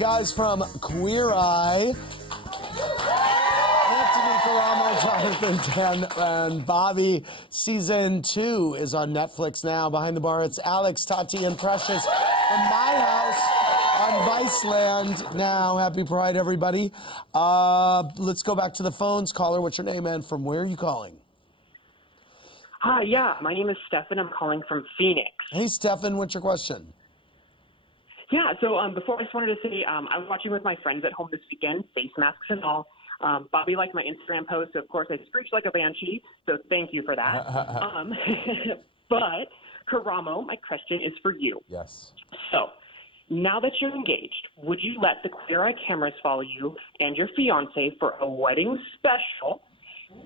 guys from Queer Eye. Anthony Caramo, Jonathan, Dan, and Bobby. Season 2 is on Netflix now. Behind the Bar, it's Alex, Tati, and Precious in my house on Viceland now. Happy Pride, everybody. Let's go back to the phones. Caller, what's your name and from where are you calling? Hi, yeah, my name is Stefan. I'm calling from Phoenix. Hey, Stefan, what's your question? Yeah, so before I just wanted to say I was watching with my friends at home this weekend, face masks and all. Bobby liked my Instagram post, so of course I screeched like a banshee, so thank you for that. But, Karamo, my question is for you. Yes. So, now that you're engaged, would you let the Queer Eye cameras follow you and your fiancé for a wedding special?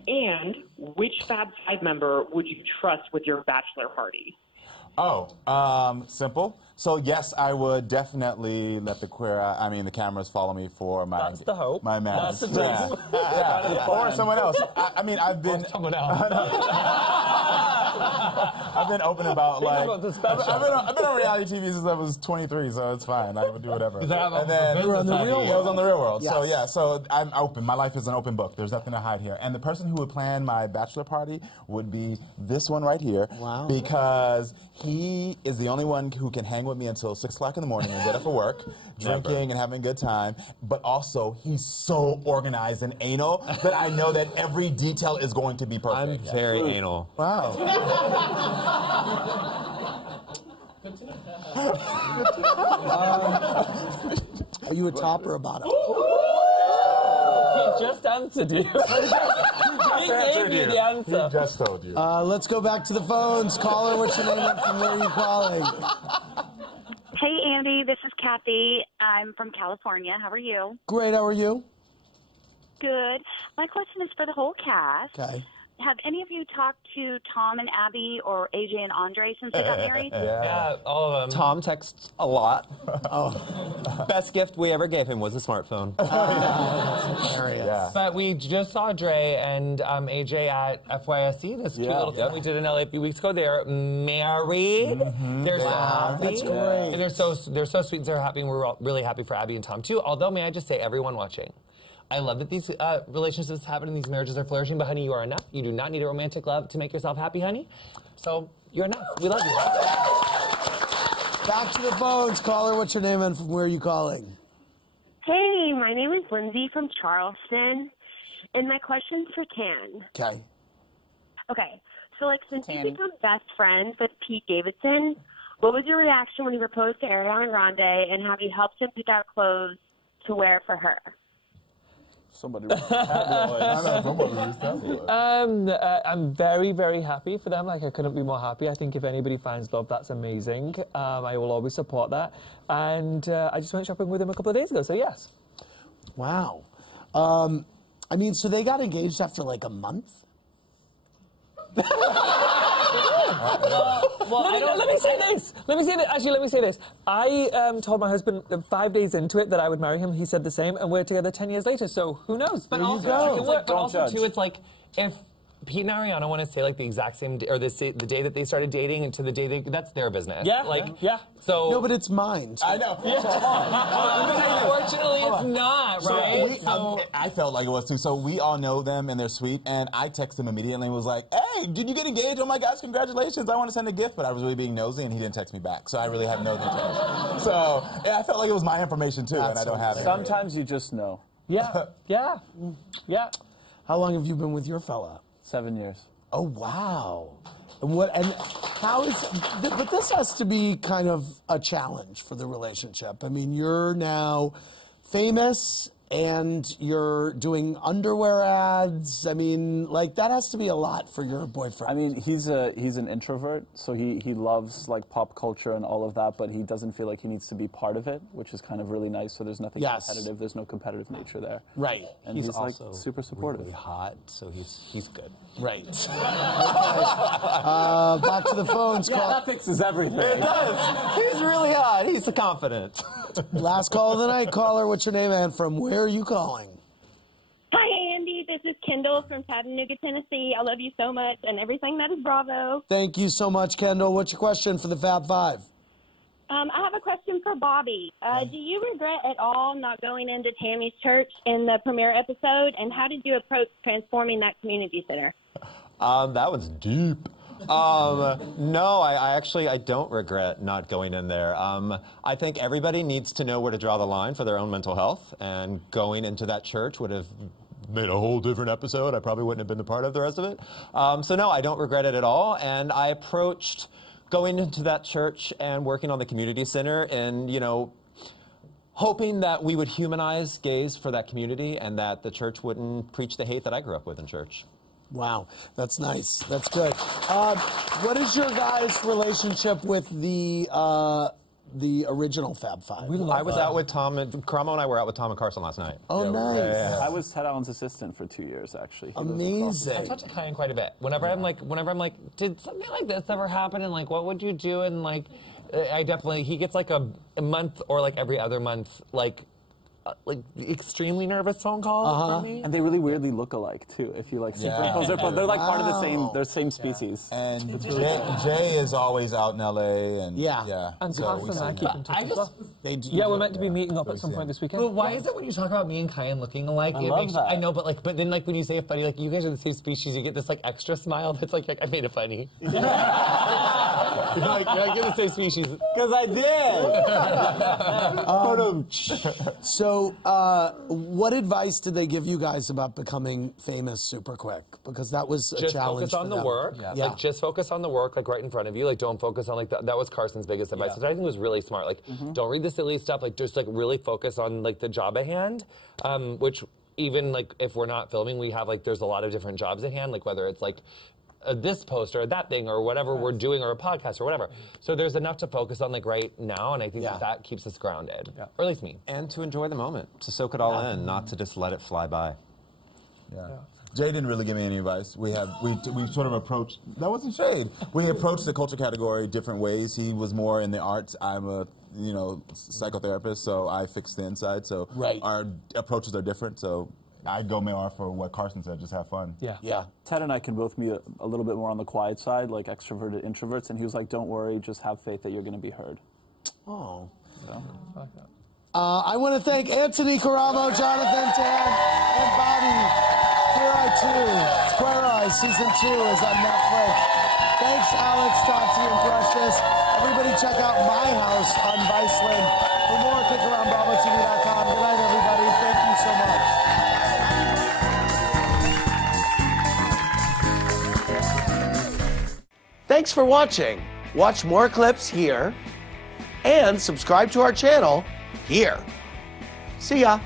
And which Fab Five member would you trust with your bachelor party? Oh, simple. So yes, I would definitely let the the cameras follow me for my. That's the hope. My man. That's the dream. Yeah. Or someone else. I've been. Someone else. I've been open about like. I've been on reality TV since I was 23, so it's fine. I would do whatever. You were on The Real World. I was on The Real World. Yes. So yeah, so I'm open. My life is an open book. There's nothing to hide here. And the person who would plan my bachelor party would be this one right here. Wow. Because he is the only one who can hang with me until 6 o'clock in the morning and get up for work, drinking and having a good time. But also, he's so organized and anal that I know that every detail is going to be perfect. I'm very anal. Wow. Are you a top or a bottom? He just answered you. He gave you the answer. He just told you. Let's go back to the phones. Caller, what's your name and from where are you calling? Hey, Andy, this is Kathy. I'm from California. How are you? Great, how are you? Good. My question is for the whole cast. Okay. Have any of you talked to Tom and Abby or AJ and Andre since they got married? Yeah, all of them. Tom texts a lot. Best gift we ever gave him was a smartphone. Yeah. But we just saw Dre and AJ at FYSC, this cute little thing we did in LA a few weeks ago. They're married. They're so happy. That's great. And they're so sweet and so happy, and we're all really happy for Abby and Tom too. Although, may I just say, everyone watching, I love that these relationships happen and these marriages are flourishing, but honey, you are enough. You do not need a romantic love to make yourself happy, honey. So, you're enough. We love you. Back to the phones. Caller, what's your name and from where are you calling? Hey, my name is Lindsay from Charleston, and my question's for Tan. Okay. Okay, so since you've become best friends with Pete Davidson, what was your reaction when he proposed to Ariana Grande, and have you helped him pick out clothes to wear for her? Somebody was tabloid. I'm very, very happy for them. I couldn't be more happy. I think if anybody finds love, that's amazing. I will always support that. And I just went shopping with him a couple of days ago, so yes. Wow. So they got engaged after a month? Let me say this. Actually, let me say this. I told my husband 5 days into it that I would marry him. He said the same, and we're together 10 years later. So who knows? But also, too, it's like if Pete and Ariana want to say the exact same day, or the day that they started dating and to the day that's their business. Yeah. So no, but it's mine. I know. Unfortunately, it's not, right? I felt like it was too. So we all know them and they're sweet. And I texted him immediately and was like, "Hey, did you get engaged? Oh my gosh, congratulations! I want to send a gift." But I was really being nosy and he didn't text me back. So I really have no details. So yeah, I felt like it was my information too, and I don't have it. Sometimes you just know. Yeah. How long have you been with your fella? 7 years. Oh, wow. And how is, but this has to be kind of a challenge for the relationship. I mean, you're now famous and you're doing underwear ads. I mean, that has to be a lot for your boyfriend. I mean, he's an introvert, so he loves pop culture and all of that, but he doesn't feel like he needs to be part of it, which is kind of really nice. So there's nothing competitive. There's no competitive nature there. Right. And he's also super supportive. Really hot, so he's good. Right. Back to the phones. Yeah, that fixes everything. It does. He's really hot. He's confident. Last call of the night. Caller, what's your name and from where are you calling? Hi, Andy. This is Kendall from Chattanooga, Tennessee. I love you so much and everything that is Bravo. Thank you so much, Kendall. What's your question for the Fab Five? I have a question for Bobby. Do you regret at all not going into Tammy's church in the premiere episode, and how did you approach transforming that community center? That one's deep. No, I don't regret not going in there. I think everybody needs to know where to draw the line for their own mental health, and going into that church would have made a whole different episode. I probably wouldn't have been a part of the rest of it. So no, I don't regret it at all, and I approached going into that church and working on the community center and, you know, hoping that we would humanize gays for that community and that the church wouldn't preach the hate that I grew up with in church. Wow, that's nice. That's good. What is your guys' relationship with the original Fab Five? I was out with Tom, and Karamo and I were out with Tom and Carson last night. Oh, nice. Yeah. I was Ted Allen's assistant for 2 years, actually. Amazing. I talk to Kyan quite a bit. Whenever I'm like, did something like this ever happen? And like, what would you do? And like, he gets like a month or like every other month, like extremely nervous phone calls from me. And they really weirdly look alike too. If you like superimpose their they're like part of the same. They're same species. And Jay is always out in LA, and And Carson and I keep in touch as well. We're meant to be meeting up at some point this weekend. But why is it when you talk about me and Kyan looking alike? I know, but then like when you say it funny, like you guys are the same species, you get this like extra smile that's like I made it funny. You're like you're the same species. Because I did. So, what advice did they give you guys about becoming famous super quick? Because that was a challenge. Just focus on the work. Like, just focus on the work, like right in front of you. Like, don't focus on like that was Carson's biggest advice, which I think was really smart. Like, don't read the silly stuff. Like, just like really focus on like the job at hand. Which even like if we're not filming, we have like there's a lot of different jobs at hand. Like whether it's like this post or that thing or whatever we're doing or a podcast or whatever. So there's enough to focus on like right now, and I think that keeps us grounded, or at least me. And to enjoy the moment, to soak it all in, not to just let it fly by. Jay didn't really give me any advice. We sort of approached, that wasn't shade. We approached the culture category different ways. He was more in the arts. I'm a psychotherapist, so I fix the inside. So our approaches are different. So I go more for what Carson said, just have fun. Ted and I can both be a little bit more on the quiet side, like extroverted introverts, and he was like, don't worry, just have faith that you're going to be heard. Oh. I want to thank Anthony Karamo, Jonathan Tan, and Bobby. Queer Eye 2, Queer Eye Season 2 is on Netflix. Thanks, Alex, Tati, and Precious. Everybody check out My House on Viceland. For more, click around BravoTV.com. Good night, everybody. Thank you so much. Thanks for watching. Watch more clips here and subscribe to our channel here. See ya.